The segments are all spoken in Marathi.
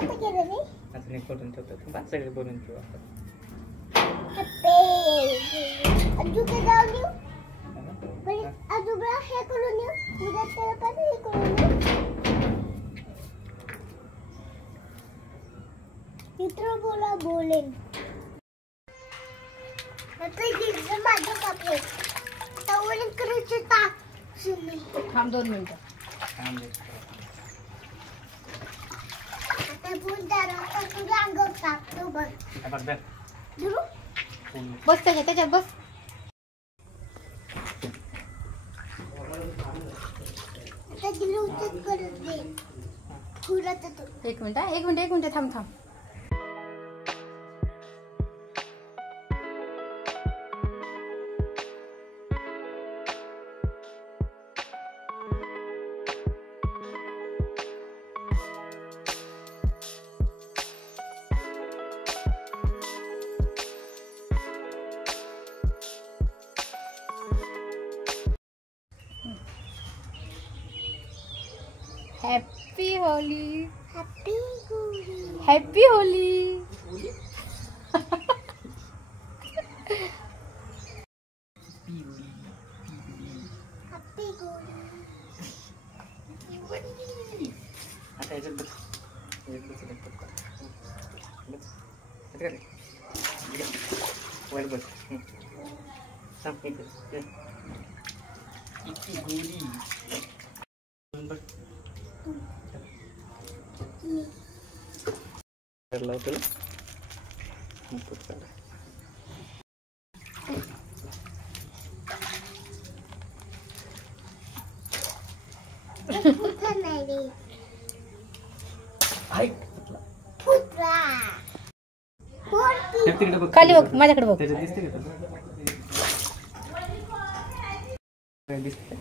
आता नाही करून ठेवतो बस सगळे बोलून ठेवू आपण अजून काय जाऊ देऊ अजून हे करून देऊ उद्या त्याला पण हे करून देऊ मित्र बोला बोलेन आता गिफ्ट माझं कापले तवल करायचे टाक थांब 2 मिनिटं आता बुंदारा तुझ्या अंगावर टाकतो बघ बस त्याच्यात बस आता दिलं उचल करत दे फुलात तो 1 मिनिट थांब happy Holy happy Holy happy Holy happy Holy आता याच्यात बस वर बस सांग इतकी गोली लावतो खाली बघ माझ्याकडे बघ त्याच्यात दिसते का दिसते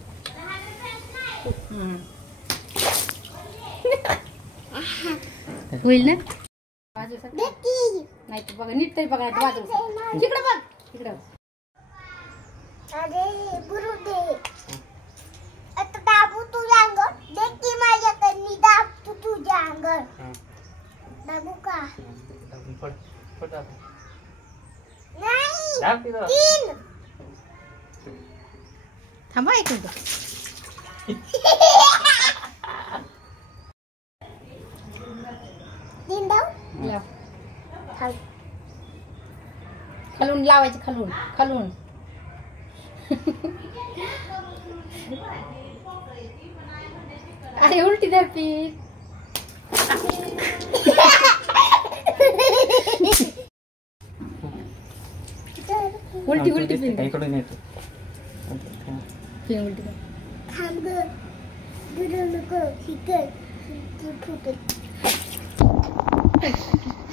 होईल ना नाही तर बघा नीट तरी बघा बाजू तिकडे बघ तिकडे अरे गुरु दे आता दाबू तुझ्या अंगावर देख की माझ्याकडे दाब तू तुझ्या अंगावर दाबू का नाही 3 थांबा 1 मिनिट खालून लावायचे खालून अरे उलटी धरती उलटी इकडून येतो उलटी थांब ग दुरू नको हिकर फुटे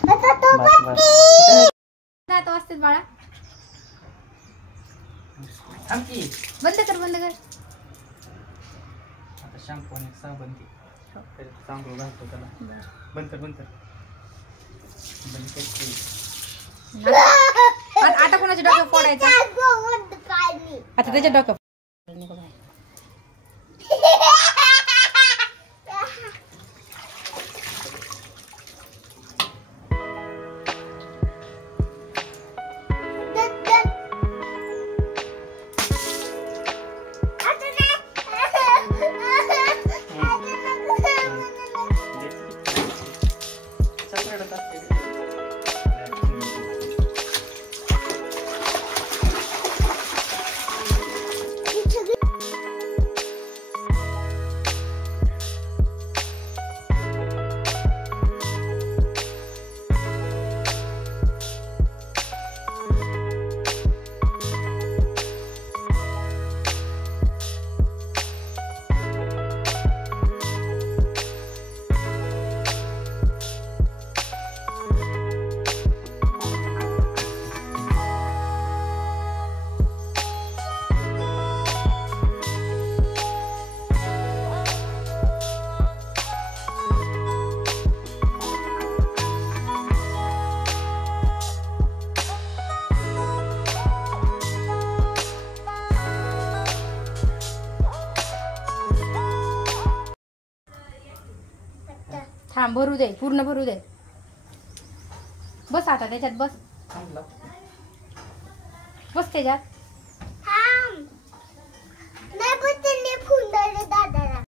आता तो बघी जातो असते बाळा थांबकी बंद कर आता शॅम्पू आणि साबण चांगलं घालतो त्याला बंद कर आता कोणाच्या डोक्यावर फोडायचा आता त्याच्या डोक्यावर थांब भरू दे, पूर्ण भरू दे. बस आता त्याच्यात बस, चांगला बस त्याच्यात.